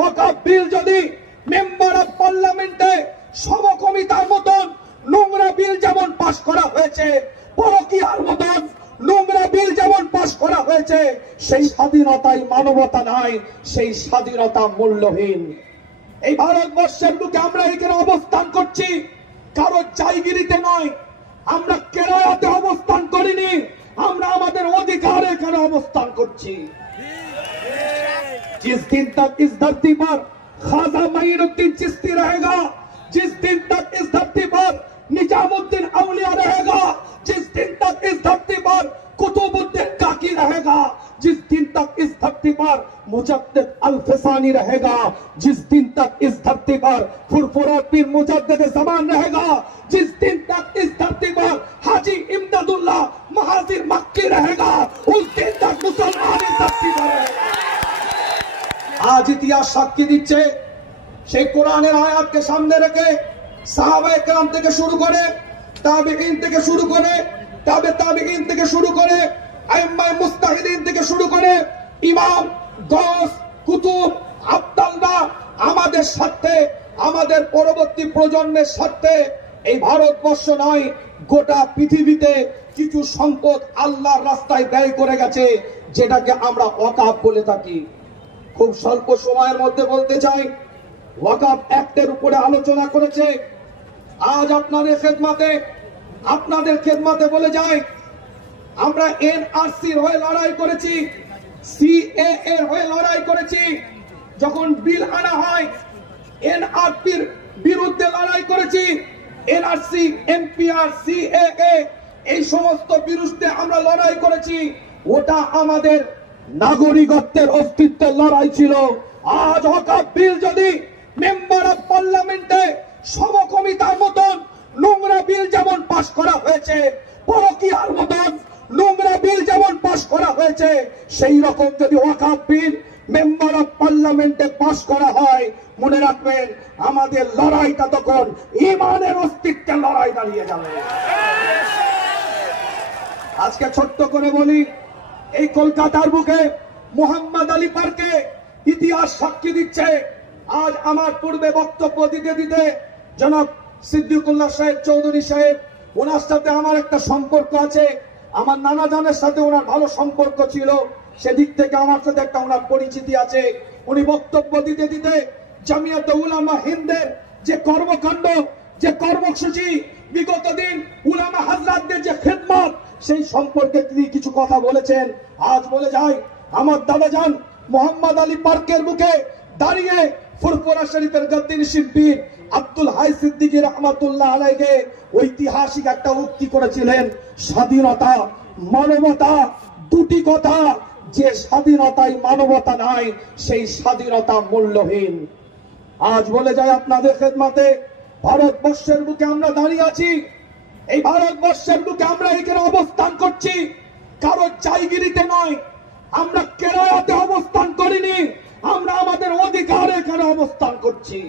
ওয়াকফ বিল যদি member of পার্লামেন্টে সমকমিতার মতন নোংরা বিল যেমন পাশ করা হয়েছে, পরকীয়ার মতন নোংরা বিল যেমন পাশ করা হয়েছে, সেই স্বাধীনতায় মানবতা নাই, সেই স্বাধীনতা মূল্যহীন। এই ভারতবর্ষের বুকে আমরা এখানে অবস্থান করছি কারো জায়গিরিতে নয়, আমরা কেরায়াতে অবস্থান করিনি, আমরা আমাদের অধিকারে এখানে অবস্থান করছি। जिस दिन तक इस धरती पर ख्वाजा मोइनुद्दीन चिश्ती रहेगा, जिस दिन तक इस धरती पर निजामुद्दीन औलिया रहेगा, जिस दिन तक इस धरती पर कुतुबुद्दीन काकी रहेगा, जिस दिन तक इस धरती पर मुजद्दिद अल-फिसानी रहेगा, जिस दिन तक इस धरती पर फुरफुरा पीर मुजद्दिद ज़मान रहेगा, जिस दिन तक इस धरती पर हाजी इमदादुल्लाह महाजिर मक्की रहेगा, उस दिन तक मुसलमान इस धरती पर रहेगा। आज इतिहास साक्षी दिচ্ছে সেই কোরআনের আয়াতকে সামনে রেখে সাহাবায়ে কেরাম থেকে শুরু করে তাবেঈন থেকে শুরু করে তাবেঈন থেকে শুরু করে আইম্মায়ে মুস্তাহিদিন থেকে শুরু করে ইমাম গৌস কুতুব আব্দুল্লাহ আমাদের সাথে আমাদের পরবর্তী প্রজন্মের সাথে এই ভারতবর্ষ নয় গোটা পৃথিবীতে কিছু সম্পদ আল্লাহর রাস্তায় ব্যয় করে গেছে, যেটাকে আমরা ওয়াকফ বলে থাকি। খুব স্বল্প সময়ের মধ্যে বলতে চাই, ওয়াকফ অ্যাক্টের উপরে আলোচনা করেছে। আজ আপনাদের খেদমতে বলে যাই, আমরা এনআরসির হয়ে লড়াই করেছি, সিএএ এর হয়ে লড়াই করেছি। যখন বিল আনা হয় এনআরপির বিরুদ্ধে লড়াই করেছি, এনআরসি, এনপিআর, সিএএ এই সমস্ত বিরুদ্ধে আমরা লড়াই করেছি। ওটা আমাদের নাগরিকত্বের অস্তিত্বের লড়াই ছিল। আজ ওয়াকফ বিল যদি মেম্বার অফ পার্লামেন্টে সমকমিতার মতন নোংরা বিল যেমন পাশ করা হয়েছে, পরকীয়ার মতন নোংরা বিল যেমন পাশ করা হয়েছে, সেই রকম যদি ওয়াকফ বিল মেম্বার অফ পার্লামেন্টে পাশ করা হয়, মনে রাখবেন আমাদের লড়াইটা তখন ঈমানের অস্তিত্বের লড়াই দাঁড়িয়ে যাবে। আজকে ছোট্ট করে বলি, এই কলকাতার বুকে মোহাম্মদ আলী পার্কে ইতিহাস সাক্ষী দিচ্ছে। আজ আমার পূর্বে বক্তব্য দিতে দিতে জনাব সিদ্দিকুল্লাহ সাহেব চৌধুরী সাহেব, ওনার সাথে আমার একটা সম্পর্ক আছে, আমার নানা জানের সাথে ওনার ভালো সম্পর্ক ছিল, সেদিক থেকে আমার সাথে একটা ওনার পরিচিতি আছে। উনি বক্তব্য দিতে দিতে জামিয়াতে উলামা হিন্দের যে কর্মকাণ্ড, যে কর্মসূচি, বিগত দিন উলামা হাজরাতদের যে খেদমত, সেই সম্পর্কে তিনি কিছু কথা বলেছেন। আজ বলে যাই, আমার দাদাজান মোহাম্মদ আলী পার্কের বুকে দাঁড়িয়ে ফুরফুরা শরীফের গদ্দিনশীন পীর আব্দুল হাই সিদ্দিকী রহমাতুল্লাহ আলাইহি ঐতিহাসিক একটা উক্তি করেছিলেন, স্বাধীনতা মানবতা দুটি কথা, যে স্বাধীনতায় মানবতা নাই, সেই স্বাধীনতা মূল্যহীন। আজ বলে যায় আপনাদের খেদমতে, ভারতবর্ষের বুকে আমরা দাঁড়িয়ে আছি, এই ভারতবর্ষের বুকে আমরা এখানে অবস্থান করছি কারো জায়গিরিতে নয়, আমরা কেরায়াতে অবস্থান করিনি, আমরা আমাদের অধিকারে এখানে অবস্থান করছি।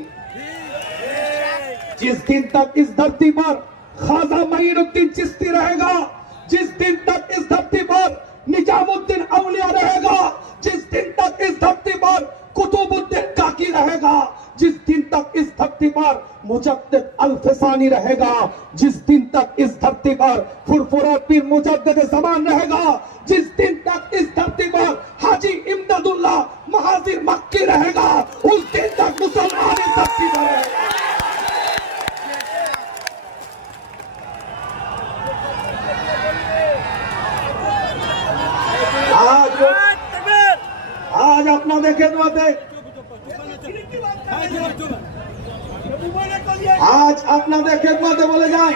जिस दिन तक इस धरती पर ख्वाजा मोइनुद्दीन चिश्ती रहेगा, जिस दिन तक इस धरती पर निजामुद्दीन औलिया रहेगा, जिस दिन तक इस धरती पर कुतुबुद्दीन काकी रहेगा, जिस दिन तक इस धरती पर मुजद्दिद अल-फिसानी रहेगा, जिस दिन तक इस धरती पर फुरफुरा पीर मुजद्दिद ज़मान रहेगा, जिस दिन तक इस धरती पर हाजी इमदादुल्लाह महाजिर मक्की रहेगा, उस दिन तक मुसलमान इस धरती पर रहेगा। आज আপনাদের খেদমতে বলে যায়,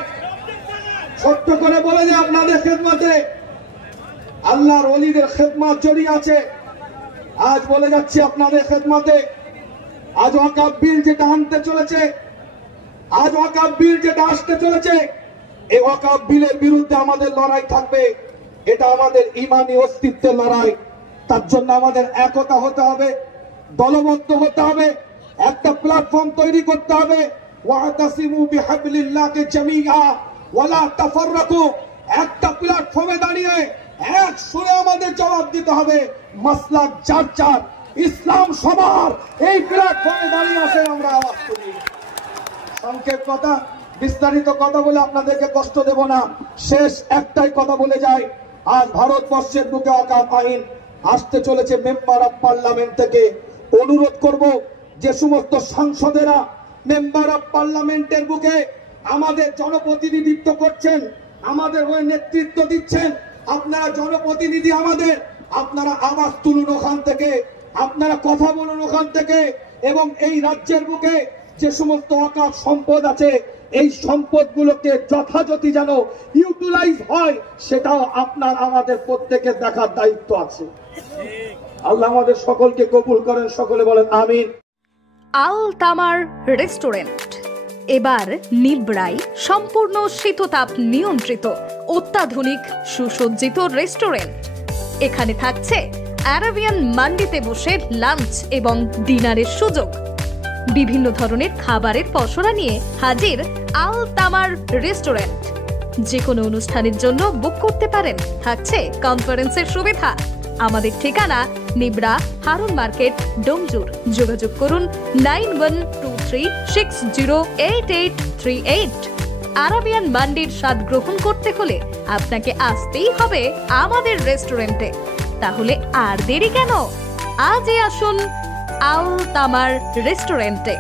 ছোট্ট করে বলে যায় আপনাদের খেদমতে আল্লাহর ওলিদের খেদমত জড়িয়ে আছে। আজ বলে যাচ্ছি আপনাদের খেদমতে, আজ ওয়াকফ বিল যেটা আনতে চলেছে, আজ ওয়াকফ বিল যেটা আসতে চলেছে, এই ওয়াকফ বিলের বিরুদ্ধে আমাদের লড়াই থাকবে। এটা আমাদের ঈমানি অস্তিত্বের লড়াই। তার জন্য আমাদের একতা হতে হবে, দলবদ্ধ হতে হবে, একটা প্ল্যাটফর্ম তৈরি করতে হবে। ওয়াতাসিমু বিহাবলিল্লাহি জামিআ ওয়ালা তাফাররাকু, একটা প্ল্যাটফর্মে দাঁড়িয়ে এক সুরে আমাদের জবাব দিতে হবে। মাসলাক যার যার, ইসলাম সবার, এই প্ল্যাটফর্মে দাঁড়িয়ে আসেন আমরা আওয়াজ তুলি। সংক্ষেপ কথা, বিস্তারিত কথা বলে আপনাদেরকে কষ্ট দেব না। শেষ একটাই কথা বলে যাই, আজ ভারতবর্ষের বুকে অকাপ আইন আসতে চলেছে মেম্বার অফ পার্লামেন্ট থেকে। অনুরোধ করব যে সমস্ত সাংসদেরা মেম্বার অফ পার্লামেন্টের বুকে আমাদের জনপ্রতিনিধিত্ব করছেন, আমাদের হয়ে নেতৃত্ব দিচ্ছেন, আপনারা জনপ্রতিনিধি আমাদের, আপনারা আওয়াজ তুলুন ওখান থেকে, আপনারা কথা বলুন ওখান থেকে, এবং এই রাজ্যের বুকে যে সমস্ত অকাপ সম্পদ আছে এই সম্পদগুলোকে যথাযথি যেন ইউটিলাইজ হয় সেটাও আপনার আমাদের প্রত্যেকের দেখার দায়িত্ব আছে। আল্লাহ আমাদের সকলকে কবুল করেন, সকলে বলেন আমিন। আল তামার রেস্টুরেন্ট এবার নিবড়াই সম্পূর্ণ শীততাপ নিয়ন্ত্রিত অত্যাধুনিক সুসজ্জিত রেস্টুরেন্ট। এখানে থাকছে আরাবিয়ান মান্ডিতে বসে লাঞ্চ এবং ডিনারের সুযোগ। বিভিন্ন ধরনের খাবারের পসরা নিয়ে হাজির আল তামার রেস্টুরেন্ট। যে কোনো অনুষ্ঠানের জন্য বুক করতে পারেন, থাকছে কনফারেন্সের সুবিধা। আমাদের ঠিকানা নিবড়া হারুন মার্কেট, ডোমজুর। যোগাযোগ করুন 9123608838। আরাবিয়ান মান্ডির স্বাদ গ্রহণ করতে হলে আপনাকে আসতেই হবে আমাদের রেস্টুরেন্টে। তাহলে আর দেরি কেন, আজই আসুন আল তামার রেস্টুরেন্টে।